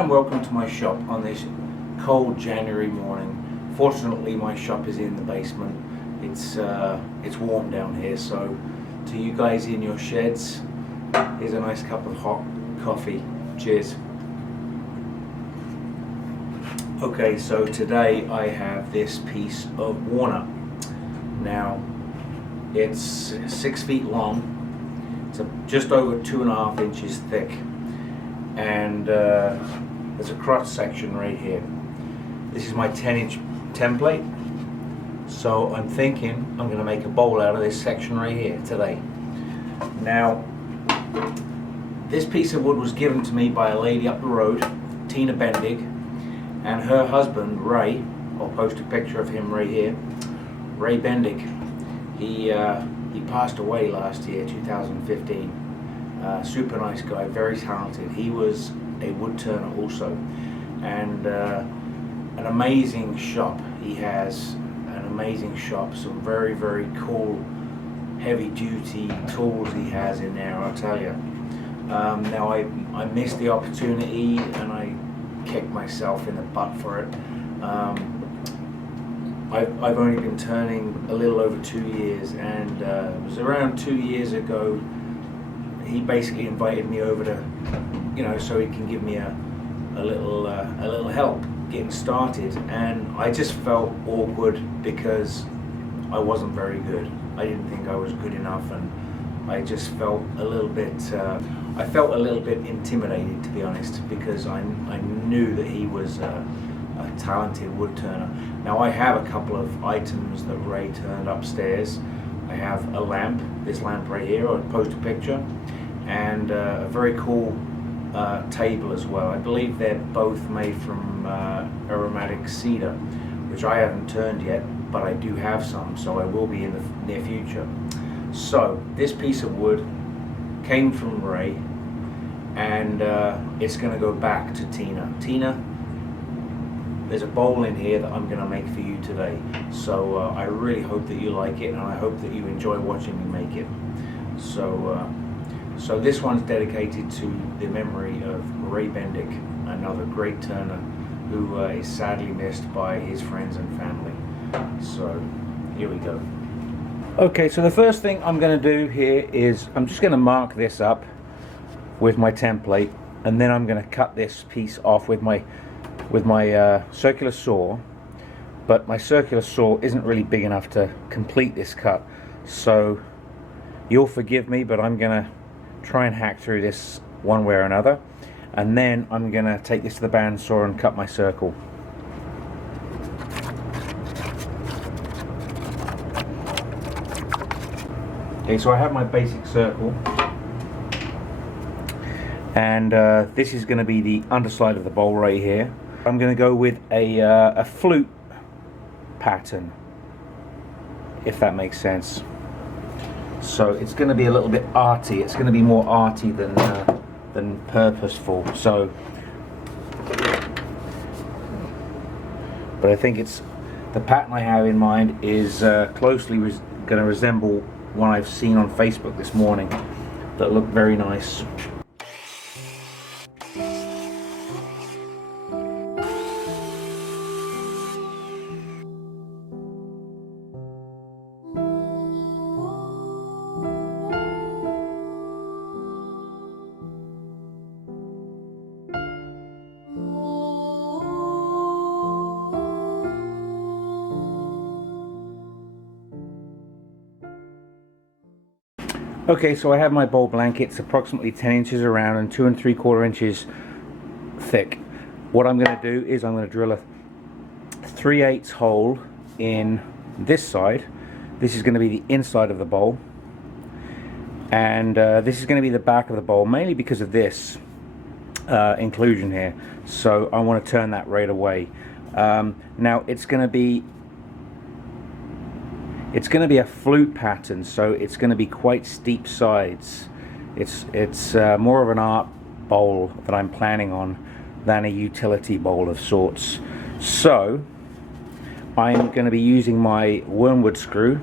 and welcome to my shop on this cold January morning. Fortunately, my shop is in the basement. It's warm down here, so to you guys in your sheds, here's a nice cup of hot coffee. Cheers. Okay, so today I have this piece of walnut. Now, it's 6 feet long. It's just over 2.5 inches thick, and there's a crotch section right here. This is my 10-inch template, so I'm thinking I'm going to make a bowl out of this section right here today. Now, this piece of wood was given to me by a lady up the road, Ray Bendig, and her husband Ray. I'll post a picture of him right here. Ray Bendig. He passed away last year, 2015. Super nice guy, very talented. He was a wood turner also, and an amazing shop. He has an amazing shop, some very, very cool heavy duty tools he has in there, I'll tell you. Now I missed the opportunity and I kicked myself in the butt for it. I've only been turning a little over 2 years, and it was around 2 years ago he basically invited me over to, so he can give me a little help getting started, and I just felt awkward because I wasn't very good. I didn't think I was good enough, and I just felt a little bit intimidated, to be honest, because I knew that he was a talented wood turner. Now I have a couple of items that Ray turned upstairs. I have a lamp, this lamp right here, I'll post a picture, and a very cool table as well. I believe they're both made from aromatic cedar, which I haven't turned yet, but I do have some, so I will be in the near future. So this piece of wood came from Ray, and it's going to go back to Tina. Tina, there's a bowl in here that I'm going to make for you today, so I really hope that you like it, and I hope that you enjoy watching me make it. So this one's dedicated to the memory of Ray Bendig, another great turner who is sadly missed by his friends and family. So here we go. Okay, so the first thing I'm going to do here is I'm just going to mark this up with my template, and then I'm going to cut this piece off with my circular saw, but my circular saw isn't really big enough to complete this cut, so you'll forgive me, but I'm going to try and hack through this one way or another, and then I'm going to take this to the bandsaw and cut my circle. Okay, so I have my basic circle, and this is going to be the underside of the bowl right here. I'm going to go with a flute pattern, if that makes sense. So it's going to be a little bit arty. It's going to be more arty than purposeful. So, but I think it's the pattern I have in mind is closely going to resemble one I've seen on Facebook this morning that looked very nice. Okay, so I have my bowl blanket. It's approximately 10 inches around and 2 3/4 inches thick. What I'm going to do is I'm going to drill a 3/8 hole in this side. This is going to be the inside of the bowl, and this is going to be the back of the bowl, mainly because of this inclusion here. So I want to turn that right away. Now it's going to be a flute pattern, so it's going to be quite steep sides. It's more of an art bowl that I'm planning on than a utility bowl of sorts. So I'm going to be using my wormwood screw,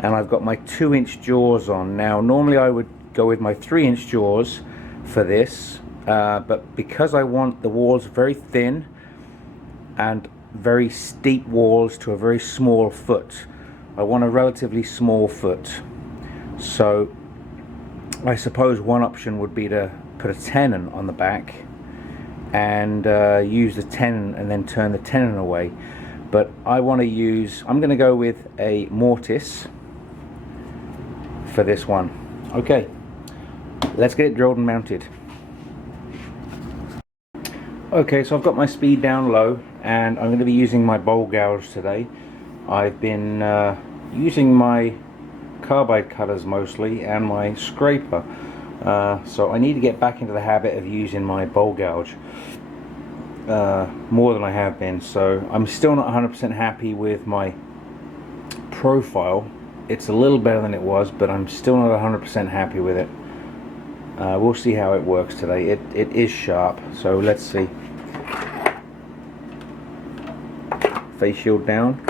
and I've got my 2-inch jaws on. Now normally I would go with my 3-inch jaws for this, but because I want the walls very thin and very steep walls to a very small foot, I want a relatively small foot. So I suppose one option would be to put a tenon on the back and use the tenon and then turn the tenon away. But I'm going to go with a mortise for this one. Okay, let's get it drilled and mounted. Okay, so I've got my speed down low and I'm going to be using my bowl gouge today. I've been using my carbide cutters mostly and my scraper, so I need to get back into the habit of using my bowl gouge more than I have been. So I'm still not 100% happy with my profile. It's a little better than it was, but I'm still not 100% happy with it. We'll see how it works today. It is sharp, so let's see. Face shield down.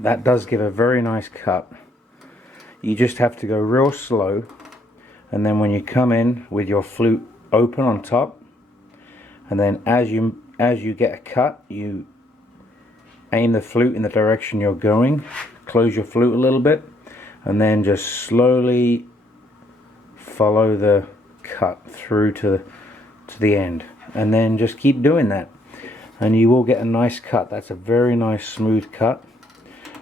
That does give a very nice cut. You just have to go real slow, and then when you come in with your flute open on top, and then as you get a cut, you aim the flute in the direction you're going, close your flute a little bit, and then just slowly follow the cut through to the end, and then just keep doing that and you will get a nice cut. That's a very nice smooth cut.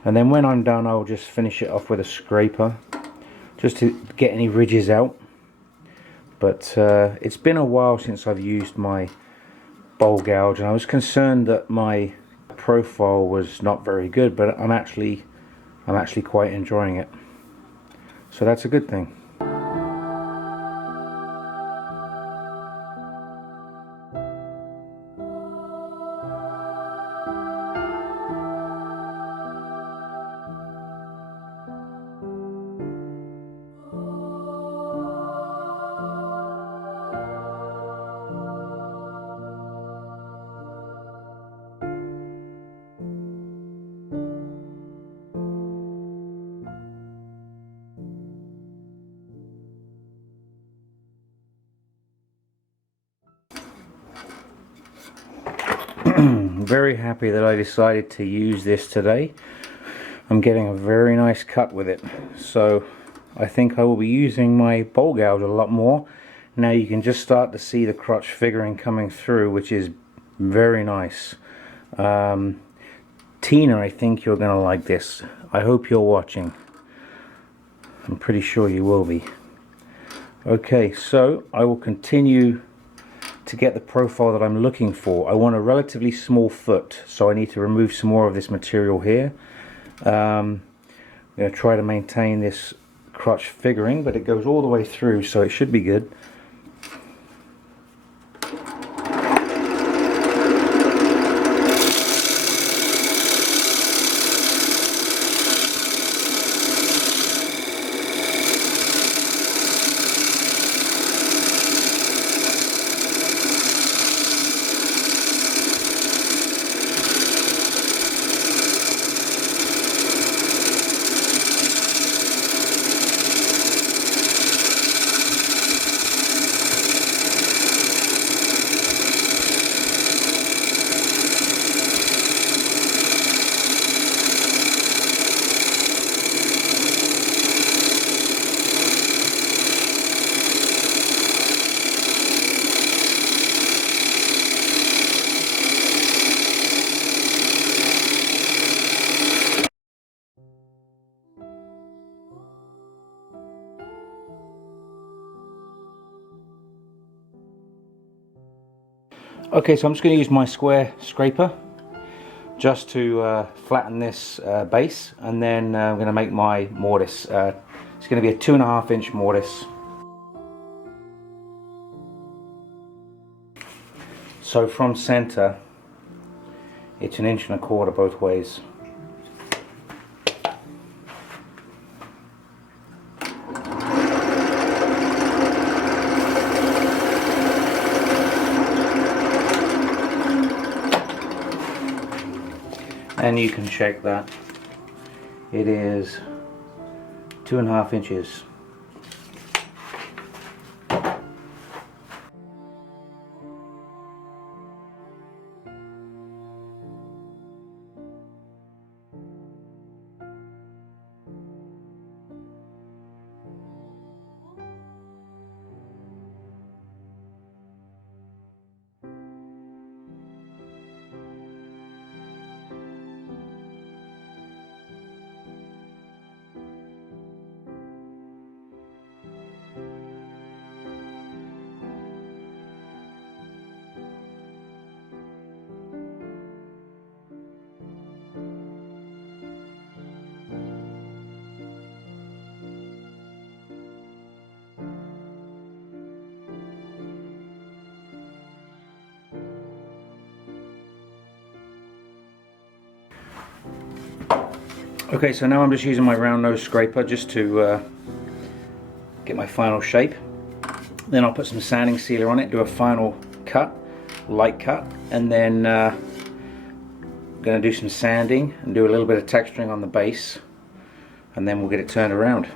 And then when I'm done, I'll just finish it off with a scraper just to get any ridges out. But it's been a while since I've used my bowl gouge, and I was concerned that my profile was not very good, but I'm actually quite enjoying it, so that's a good thing. Very happy that I decided to use this today. I'm getting a very nice cut with it, so I think I will be using my bowl gouge a lot more. Now you can just start to see the crotch figuring coming through, which is very nice. Tina, I think you're going to like this. I hope you're watching. I'm pretty sure you will be. Okay, so I will continue to get the profile that I'm looking for. I want a relatively small foot, so I need to remove some more of this material here. I'm going to try to maintain this crotch figuring, but it goes all the way through, so it should be good. Okay, so I'm just going to use my square scraper just to flatten this base, and then I'm going to make my mortise. It's going to be a 2.5 inch mortise. So from center, it's 1.25 inches both ways. And you can check that it is 2.5 inches. Okay, so now I'm just using my round nose scraper just to get my final shape. Then I'll put some sanding sealer on it, do a final cut, light cut, and then I'm going to do some sanding and do a little bit of texturing on the base, and then we'll get it turned around.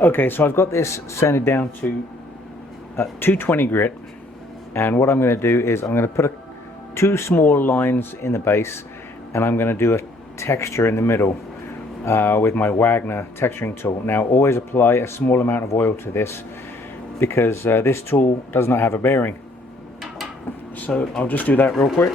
Okay, so I've got this sanded down to 220 grit, and what I'm going to do is I'm going to put two small lines in the base, and I'm going to do a texture in the middle with my Wagner texturing tool. Now always apply a small amount of oil to this because this tool does not have a bearing. So I'll just do that real quick.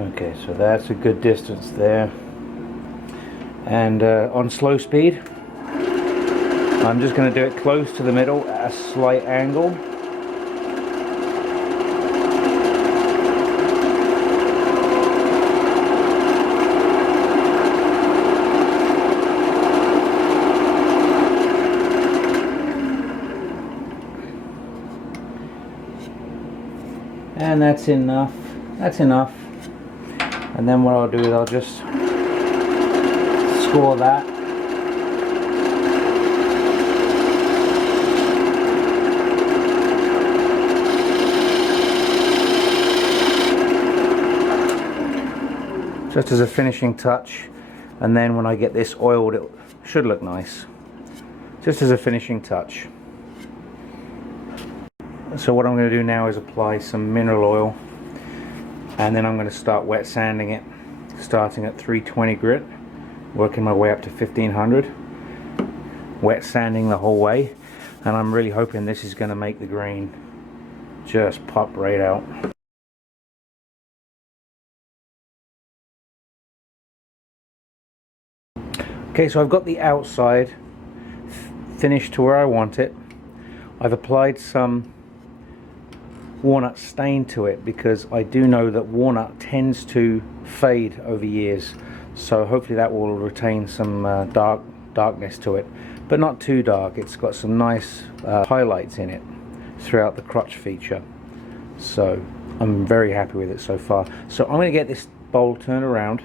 Okay, so that's a good distance there, and on slow speed I'm just going to do it close to the middle at a slight angle. And that's enough. That's enough. And then what I'll do is I'll just score that. just as a finishing touch, and then when I get this oiled it should look nice, just as a finishing touch. So what I'm going to do now is apply some mineral oil, and then I'm going to start wet sanding it, starting at 320 grit, working my way up to 1500, wet sanding the whole way, and I'm really hoping this is going to make the green just pop right out. Okay, so I've got the outside finished to where I want it. I've applied some walnut stain to it because I do know that walnut tends to fade over years, so hopefully that will retain some darkness to it, but not too dark. It's got some nice highlights in it throughout the crotch feature, so I'm very happy with it so far. So I'm going to get this bowl turned around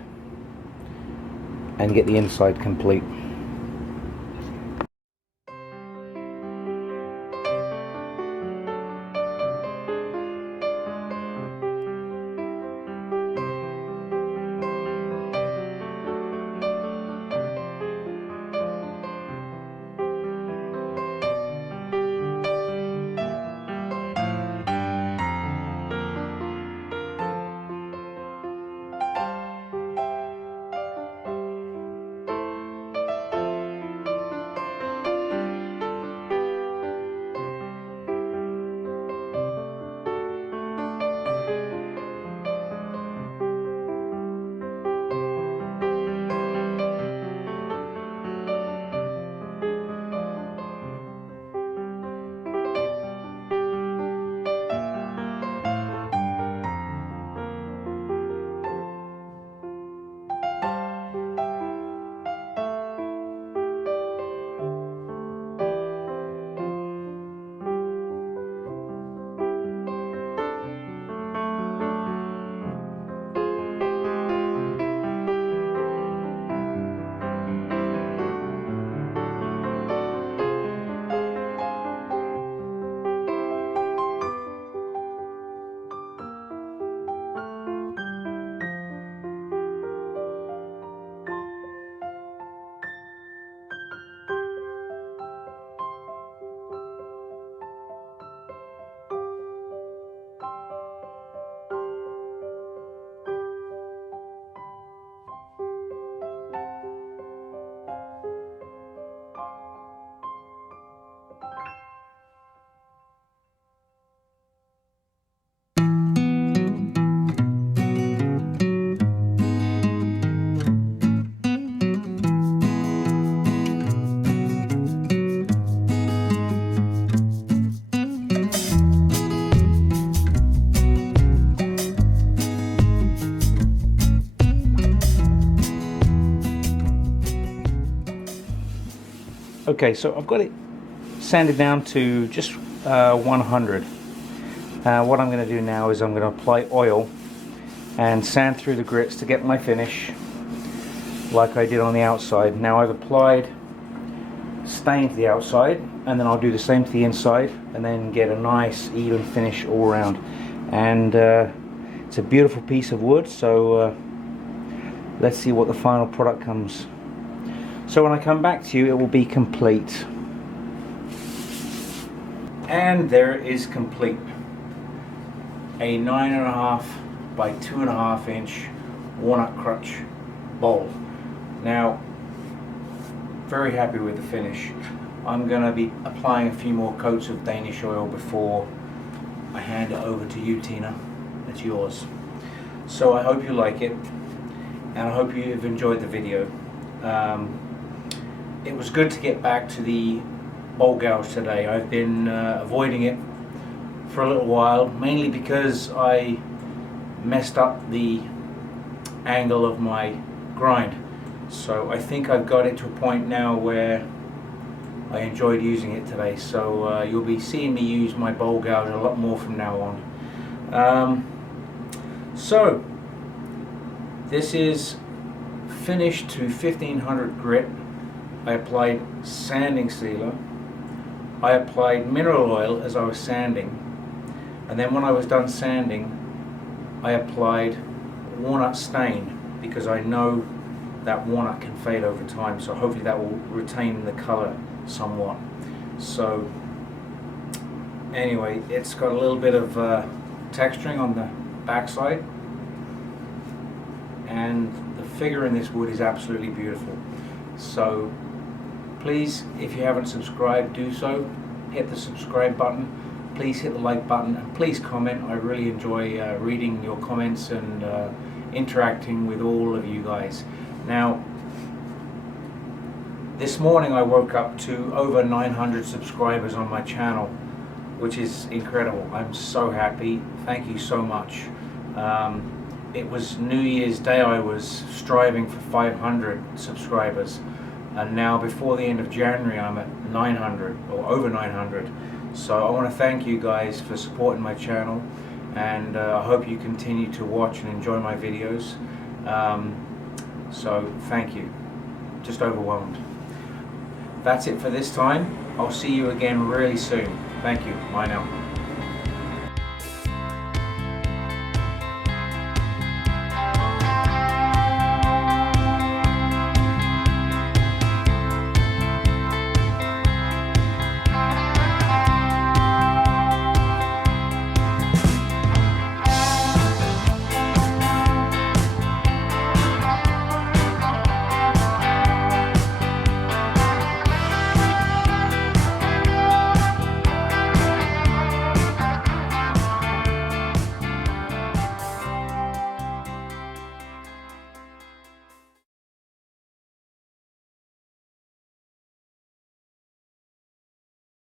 and get the inside complete. Okay, so I've got it sanded down to just 100. What I'm going to do now is I'm going to apply oil and sand through the grits to get my finish like I did on the outside. Now I've applied stain to the outside, and then I'll do the same to the inside and then get a nice even finish all around. And it's a beautiful piece of wood, so let's see what the final product comes. So when I come back to you, it will be complete. And there it is, complete. A 9.5 by 2.5 inch walnut crotch bowl. Now, very happy with the finish. I'm going to be applying a few more coats of Danish oil before I hand it over to you, Tina. It's yours. So I hope you like it, and I hope you've enjoyed the video. It was good to get back to the bowl gouge today. I've been avoiding it for a little while, mainly because I messed up the angle of my grind. So I think I've got it to a point now where I enjoyed using it today. So you'll be seeing me use my bowl gouge a lot more from now on. So this is finished to 1500 grit. I applied sanding sealer. I applied mineral oil as I was sanding, and then when I was done sanding, I applied walnut stain. because I know that walnut can fade over time, so hopefully that will retain the color somewhat. So anyway, it's got a little bit of texturing on the backside, and the figure in this wood is absolutely beautiful. So please, if you haven't subscribed, do so. Hit the subscribe button, please hit the like button, and please comment. I really enjoy reading your comments and interacting with all of you guys. Now, this morning I woke up to over 900 subscribers on my channel, which is incredible. I'm so happy. Thank you so much. It was New Year's Day, I was striving for 500 subscribers, and now before the end of January I'm at 900 or over 900. So I want to thank you guys for supporting my channel, and I hope you continue to watch and enjoy my videos. So thank you. Just overwhelmed. That's it for this time. I'll see you again really soon. Thank you. Bye now.